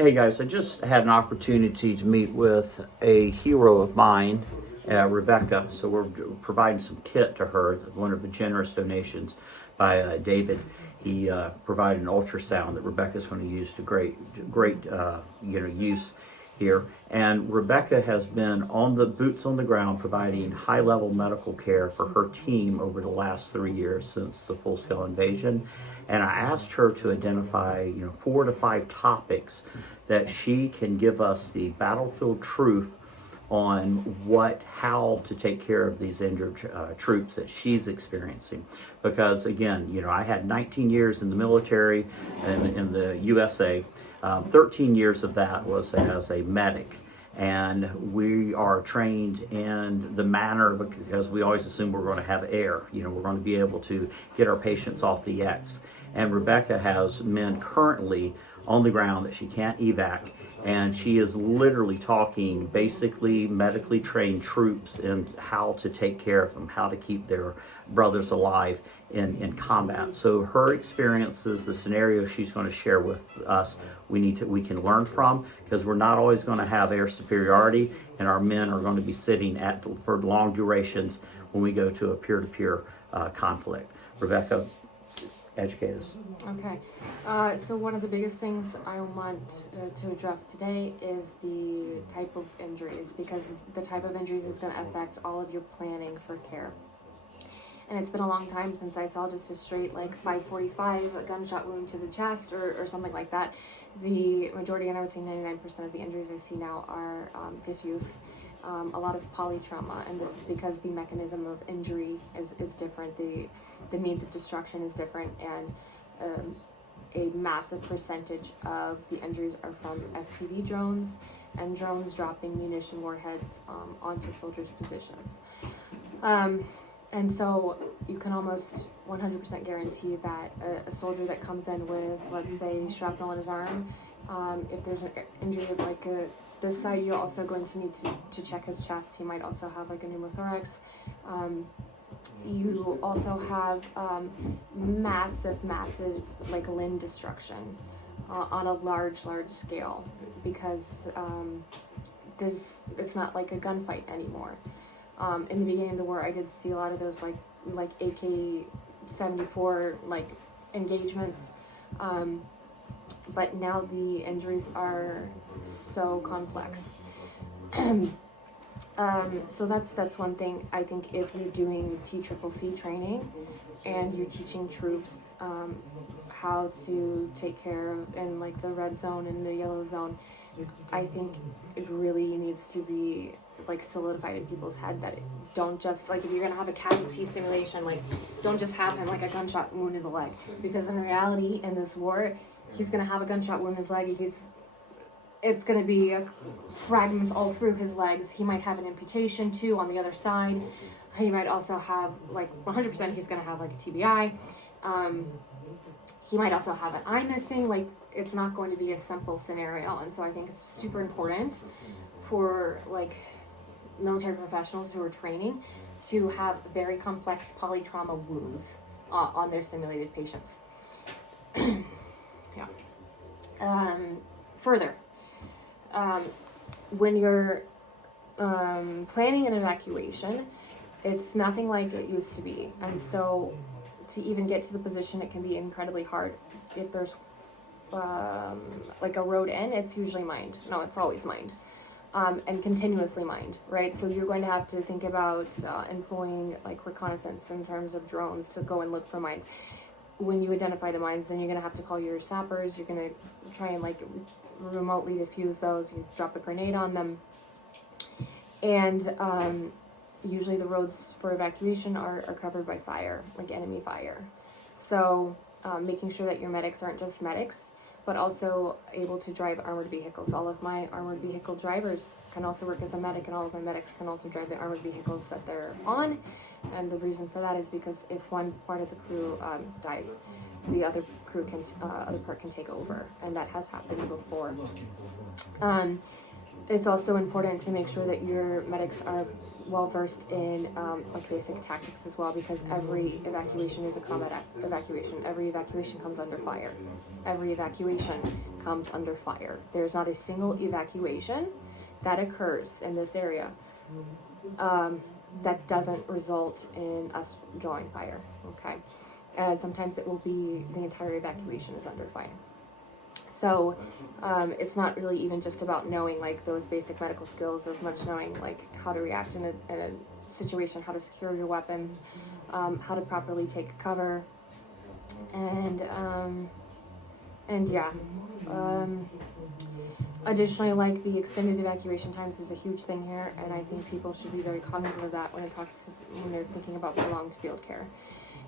Hey guys, I just had an opportunity to meet with a hero of mine, Rebekah. So we're providing some kit to her, one of the generous donations by David. He provided an ultrasound that Rebekah's going to use to great use here. And Rebekah has been on the boots on the ground providing high-level medical care for her team over the last 3 years since the full-scale invasion. And I asked her to identify 4 to 5 topics that she can give us the battlefield truth on how to take care of these injured troops that she's experiencing. Because again, I had 19 years in the military and in the USA. 13 years of that was as a medic. And we are trained in the manner, because we always assume we're going to have air. We're going to be able to get our patients off the X. And Rebekah has men currently on the ground that she can't evac, and she is literally talking basically medically trained troops and how to take care of them, how to keep their brothers alive in combat. So her experiences, the scenario she's going to share with us, we can learn from, because we're not always going to have air superiority, and our men are going to be sitting for long durations when we go to a peer-to-peer conflict. Rebekah, educate us. Okay, so one of the biggest things I want to address today is the type of injuries, because the type of injuries is going to affect all of your planning for care. And it's been a long time since I saw just a straight 545, a gunshot wound to the chest or something like that. The majority, and I would say 99% of the injuries I see now are diffuse. A lot of polytrauma, and this is because the mechanism of injury is different, the means of destruction is different, and a massive percentage of the injuries are from FPV drones and drones dropping munition warheads onto soldiers' positions. And so you can almost 100% guarantee that a soldier that comes in with, let's say, shrapnel in his arm, if there's an injury like this side, you're also going to need to check his chest. He might also have a pneumothorax. You also have massive limb destruction on a large scale, because it's not like a gunfight anymore. In the beginning of the war, I did see a lot of those like AK-74 engagements, but now the injuries are so complex. So that's one thing. I think if you're doing TCCC training and you're teaching troops how to take care of in the red zone and the yellow zone, I think it really needs to be solidified in people's head that don't just if you're gonna have a casualty simulation, don't just have him a gunshot wound in the leg, because in reality in this war he's gonna have a gunshot wound in his leg. It's going to be fragments all through his legs. He might have an amputation too on the other side. He might also have 100% he's going to have a TBI. He might also have an eye missing. It's not going to be a simple scenario. And so I think it's super important for military professionals who are training to have very complex polytrauma wounds on their simulated patients. Yeah. Further, when you're planning an evacuation, it's nothing like it used to be. And so to even get to the position, it can be incredibly hard. If there's a road in, it's usually mined. No, it's always mined. And continuously mined, right? So you're going to have to think about employing reconnaissance in terms of drones to go and look for mines. When you identify the mines, then you're going to have to call your sappers. You're going to try and remotely defuse those. You drop a grenade on them. And usually the roads for evacuation are covered by fire, enemy fire. So making sure that your medics aren't just medics, but also able to drive armored vehicles. All of my armored vehicle drivers can also work as a medic, and all of my medics can also drive the armored vehicles that they're on. And the reason for that is because if one part of the crew dies, the other part can take over, and that has happened before. It's also important to make sure that your medics are well versed in like basic tactics as well, because every evacuation is a combat evacuation. Every evacuation comes under fire. Every evacuation comes under fire. There's not a single evacuation that occurs in this area that doesn't result in us drawing fire, okay? And sometimes it will be the entire evacuation is under fire. So it's not really even just about knowing like those basic medical skills as much knowing like how to react in a situation, how to secure your weapons, how to properly take cover, and yeah. Additionally, like the extended evacuation times is a huge thing here, and I think people should be very cognizant of that when they're thinking about prolonged field care.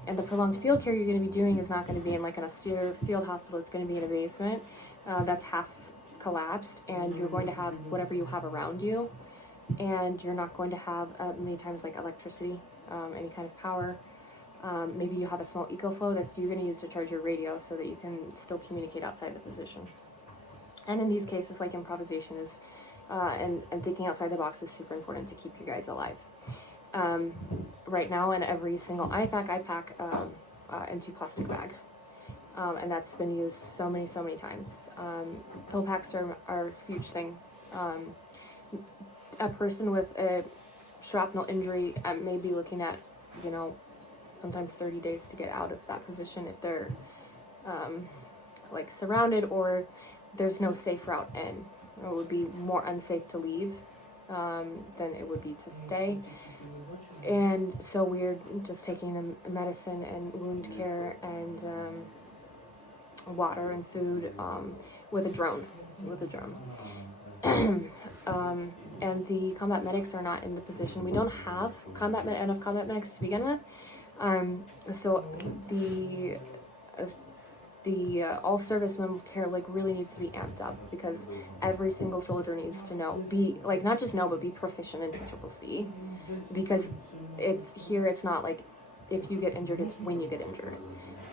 And the prolonged field care you're going to be doing is not going to be in like an austere field hospital. It's going to be in a basement that's half collapsed, and you're going to have whatever you have around you, and you're not going to have many times like electricity, any kind of power. Maybe you have a small EcoFlow that you're going to use to charge your radio so that you can still communicate outside the position. And in these cases, like improvisation is, and thinking outside the box is super important to keep you guys alive. Right now, in every single IFAC, I pack an empty plastic bag, and that's been used so many times. Pill packs are a huge thing. A person with a shrapnel injury may be looking at, sometimes 30 days to get out of that position if they're like surrounded or there's no safe route in. It would be more unsafe to leave than it would be to stay. And so we're just taking the medicine and wound care and water and food with a drone. And the combat medics are not in the position. We don't have enough combat medics to begin with. So the all servicemen care like really needs to be amped up, because every single soldier needs to not just know, but be proficient in TCCC, because it's not like if you get injured, it's when you get injured.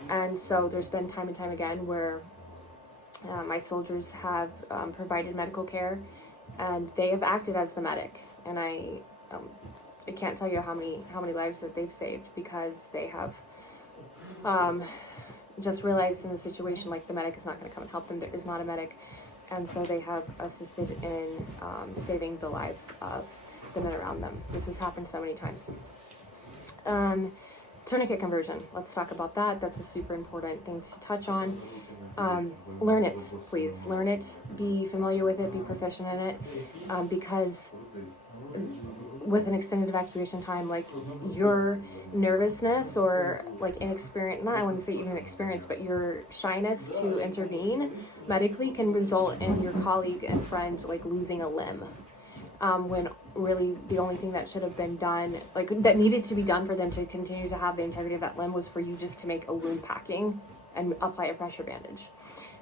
And so there's been time and time again where my soldiers have provided medical care, and they have acted as the medic, and I can't tell you how many lives that they've saved, because they have just realized in the situation like the medic is not going to come and help them. There is not a medic, and so they have assisted in saving the lives of the men around them. This has happened so many times. Tourniquet conversion. Let's talk about that. That's a super important thing to touch on. Learn it, please. Learn it. Be familiar with it. Be proficient in it, because with an extended evacuation time, like your nervousness or like inexperience, I wouldn't say even experience, but your shyness to intervene medically can result in your colleague and friend like losing a limb, when really the only thing that should have been done, like that needed to be done for them to continue to have the integrity of that limb, was for you just to make a wound packing and apply a pressure bandage.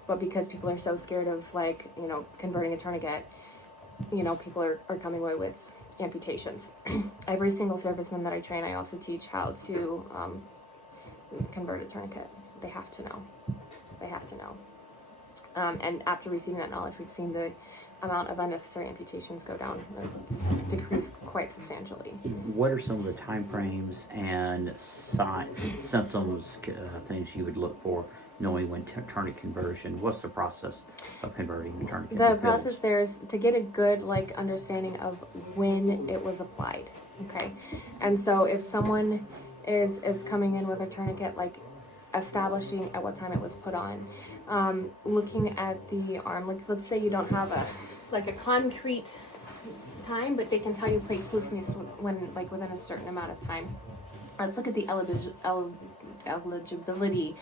But because people are so scared of like converting a tourniquet, people are coming away with amputations. Every single serviceman that I train, I also teach how to convert a tourniquet. They have to know. And after receiving that knowledge, we've seen the amount of unnecessary amputations go down, decrease quite substantially. What are some of the time frames and symptoms, things you would look for knowing when tourniquet conversion? What's the process of converting a tourniquet? The process there is to get a good understanding of when it was applied. Okay, and so if someone is coming in with a tourniquet, like establishing at what time it was put on, looking at the arm, like let's say you don't have a concrete time, but they can tell you pretty closely when within a certain amount of time. Let's look at the eligibility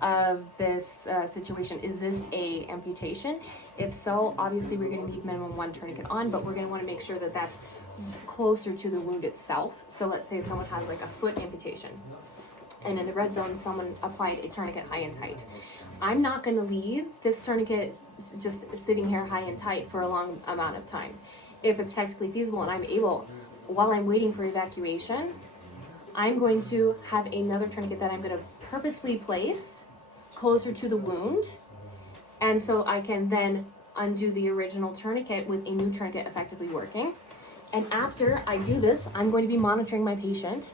of this situation. Is this a amputation? If so, obviously we're going to need minimum one tourniquet on, but we're going to want to make sure that that's closer to the wound itself. So let's say someone has like a foot amputation, and in the red zone someone applied a tourniquet high and tight. I'm not going to leave this tourniquet just sitting here high and tight for a long amount of time. If it's technically feasible and I'm able, while I'm waiting for evacuation, I'm going to have another tourniquet that I'm going to purposely place closer to the wound, and so I can then undo the original tourniquet with a new tourniquet effectively working. And after I do this, I'm going to be monitoring my patient.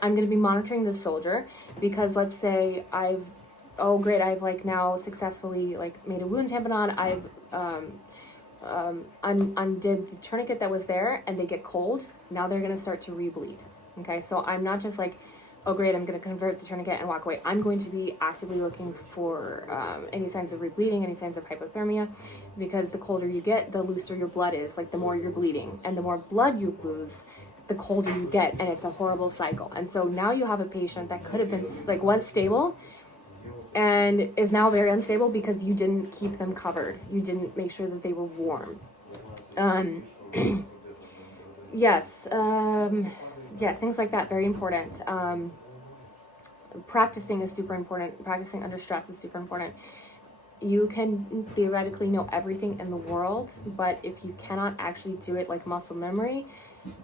I'm going to be monitoring this soldier, because let's say I've like now successfully like made a wound tamponade. I've undid the tourniquet that was there, and they get cold. Now they're going to start to rebleed. Okay, so I'm not just like, oh great, I'm going to convert the tourniquet and walk away. I'm going to be actively looking for any signs of rebleeding, any signs of hypothermia, because the colder you get, the looser your blood is, like the more you're bleeding, and the more blood you lose, the colder you get, and it's a horrible cycle. And so now you have a patient that could have been like was stable and is now very unstable because you didn't keep them covered. You didn't make sure that they were warm. Yes, yeah, things like that, very important. Practicing is super important. Practicing under stress is super important. You can theoretically know everything in the world, but if you cannot actually do it like muscle memory,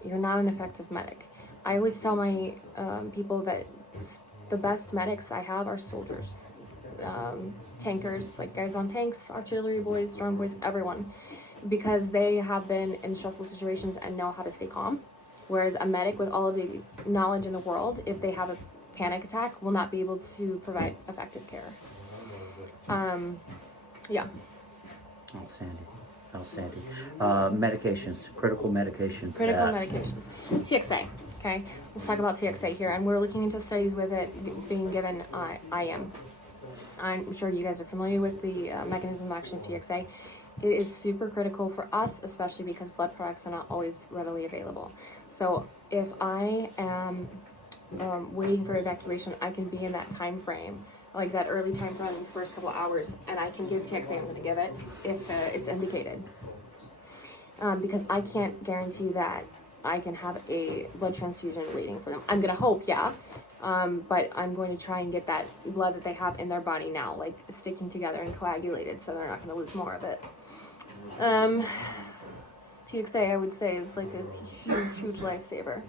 you're not an effective medic. I always tell my people that the best medics I have are soldiers, tankers, like guys on tanks, artillery boys, drone boys, everyone, because they have been in stressful situations and know how to stay calm. Whereas a medic with all of the knowledge in the world, if they have a panic attack, will not be able to provide effective care. Yeah. Outstanding. Medications, critical medications. Critical medications. TXA. Okay, let's talk about TXA here, and we're looking into studies with it being given IM. I'm sure you guys are familiar with the mechanism of action of TXA. It is super critical for us, especially because blood products are not always readily available. So if I am waiting for evacuation, I can be in that time frame, like that early time frame, the first couple hours, and I can give TXA. I'm going to give it if it's indicated, because I can't guarantee that I can have a blood transfusion waiting for them. I'm going to hope, yeah, but I'm going to try and get that blood that they have in their body now, like sticking together and coagulated, so they're not going to lose more of it. TXA, I would say, is like a huge lifesaver.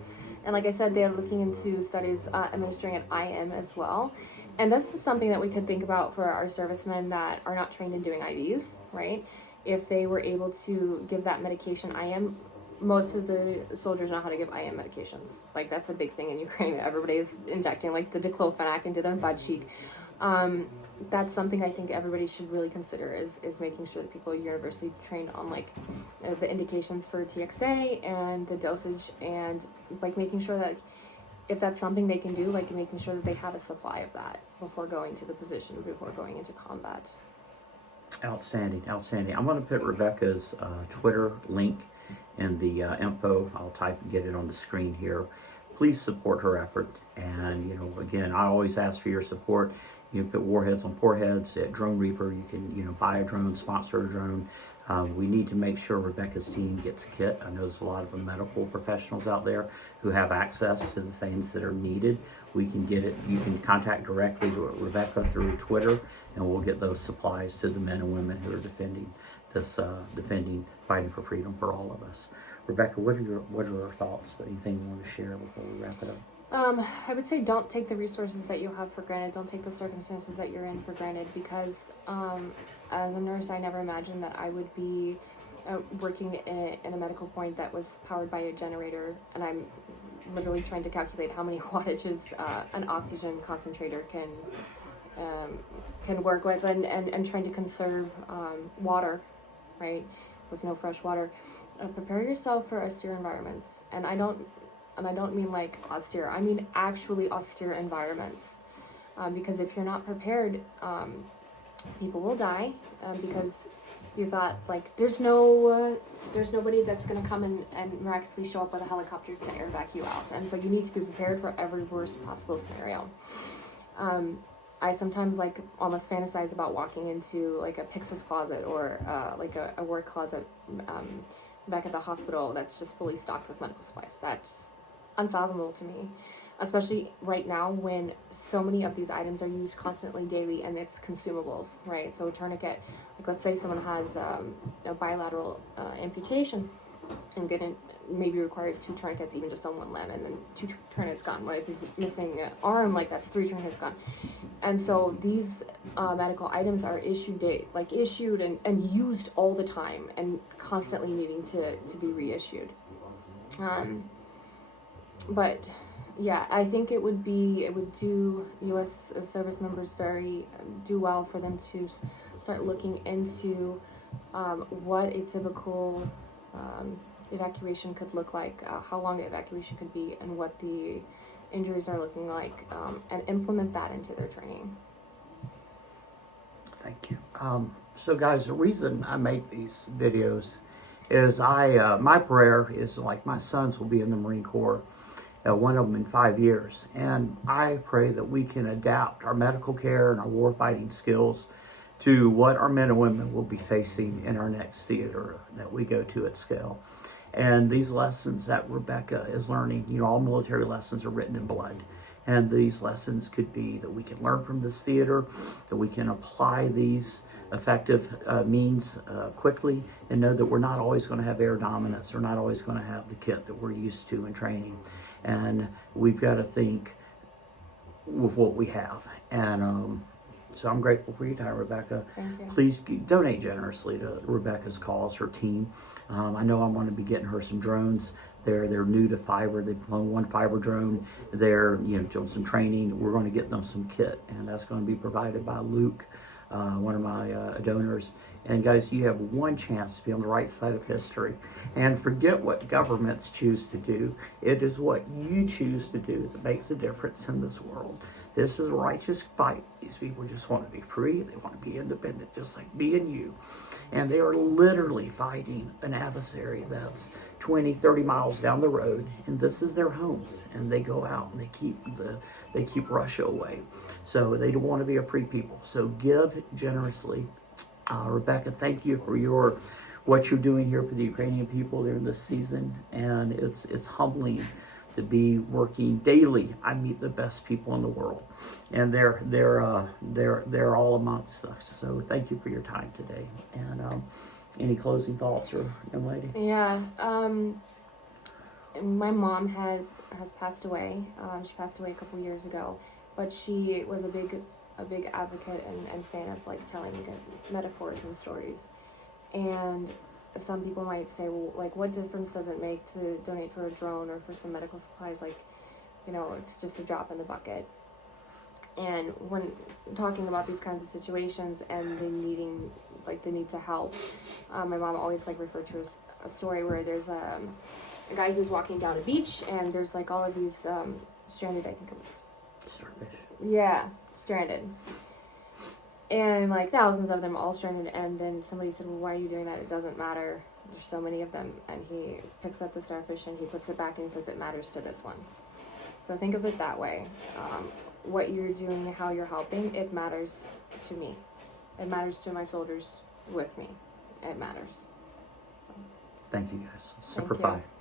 And like I said, they're looking into studies administering it IM as well. And this is something that we could think about for our servicemen that are not trained in doing IVs, right? If they were able to give that medication IM, most of the soldiers know how to give IM medications. Like, that's a big thing in Ukraine. Everybody's injecting like the diclofenac into their butt cheek. That's something I think everybody should really consider is making sure that people are universally trained on like the indications for TXA and the dosage, and like making sure that if that's something they can do, like making sure that they have a supply of that before going to the position, before going into combat. Outstanding. I'm going to put Rebekah's Twitter link in the info. I'll type and get it on the screen here. Please support her effort. And, again, I always ask for your support. You can put warheads on foreheads at Drone Reaper. You can, buy a drone, sponsor a drone. We need to make sure Rebekah's team gets a kit. I know there's a lot of the medical professionals out there who have access to the things that are needed. We can get it. You can contact directly to Rebekah through Twitter, and we'll get those supplies to the men and women who are defending, fighting for freedom for all of us. Rebekah, what are your thoughts? Anything you want to share before we wrap it up? I would say don't take the resources that you have for granted. Don't take the circumstances that you're in for granted, because as a nurse, I never imagined that I would be working in a medical point that was powered by a generator, and I'm literally trying to calculate how many wattages an oxygen concentrator can work with, and trying to conserve water, right, with no fresh water. Prepare yourself for austere environments, and I don't mean like austere, I mean actually austere environments, because if you're not prepared, people will die, because you thought like there's nobody that's going to come and miraculously show up with a helicopter to air vac you out, and so you need to be prepared for every worst possible scenario. I sometimes like almost fantasize about walking into like a Pixis closet or like a work closet back at the hospital that's just fully stocked with medical supplies. That's unfathomable to me, especially right now when so many of these items are used constantly, daily, and it's consumables, right? So a tourniquet, like let's say someone has a bilateral amputation and maybe requires 2 tourniquets even just on one limb, and then 2 tourniquets gone. What if he's missing an arm, like that's 3 tourniquets gone. And so these medical items are issued and used all the time and constantly needing to be reissued. But yeah, I think it would do U.S. service members do well for them to start looking into what a typical evacuation could look like, how long an evacuation could be, and what the injuries are looking like, and implement that into their training. Thank you. So guys, the reason I make these videos is my prayer is like my sons will be in the Marine Corps, one of them in 5 years. And I pray that we can adapt our medical care and our warfighting skills to what our men and women will be facing in our next theater that we go to at scale. And these lessons that Rebekah is learning, all military lessons are written in blood. And these lessons could be that we can learn from this theater, that we can apply these effective means quickly, and know that we're not always going to have air dominance. We're not always going to have the kit that we're used to in training. And we've got to think with what we have. And so I'm grateful for your time, Rebekah. Thank you. Please donate generously to Rebekah's cause, her team. I know I'm going to be getting her some drones. They're new to fiber. They've flown one fiber drone. They're doing some training. We're going to get them some kit, and that's going to be provided by Luke, one of my donors. And guys, you have one chance to be on the right side of history. And forget what governments choose to do. It is what you choose to do that makes a difference in this world. This is a righteous fight. These people just want to be free. They want to be independent, just like me and you. And they are literally fighting an adversary that's 20, 30 miles down the road. And this is their homes. And they go out and they keep Russia away. So they don't want to be a free people. So give generously. Rebekah, thank you for what you're doing here for the Ukrainian people during this season. And it's humbling to be working daily. I meet the best people in the world, and they're all amongst us. So thank you for your time today. And any closing thoughts, or young lady? Yeah. My mom has passed away. She passed away a couple years ago, but she was a big advocate and fan of telling metaphors and stories. And some people might say, well, what difference does it make to donate for a drone or for some medical supplies? It's just a drop in the bucket. And when talking about these kinds of situations and the need to help, my mom always referred to a story where there's a guy who's walking down a beach, and there's all of these stranded, I think it was Starfish. Yeah, stranded. And thousands of them all stranded, and then somebody said, well, why are you doing that? It doesn't matter. There's so many of them. And he picks up the starfish and he puts it back and he says it matters to this one. So think of it that way. What you're doing, how you're helping, it matters to me. It matters to my soldiers with me. It matters. So. Thank you guys. Super Thank you. Fi.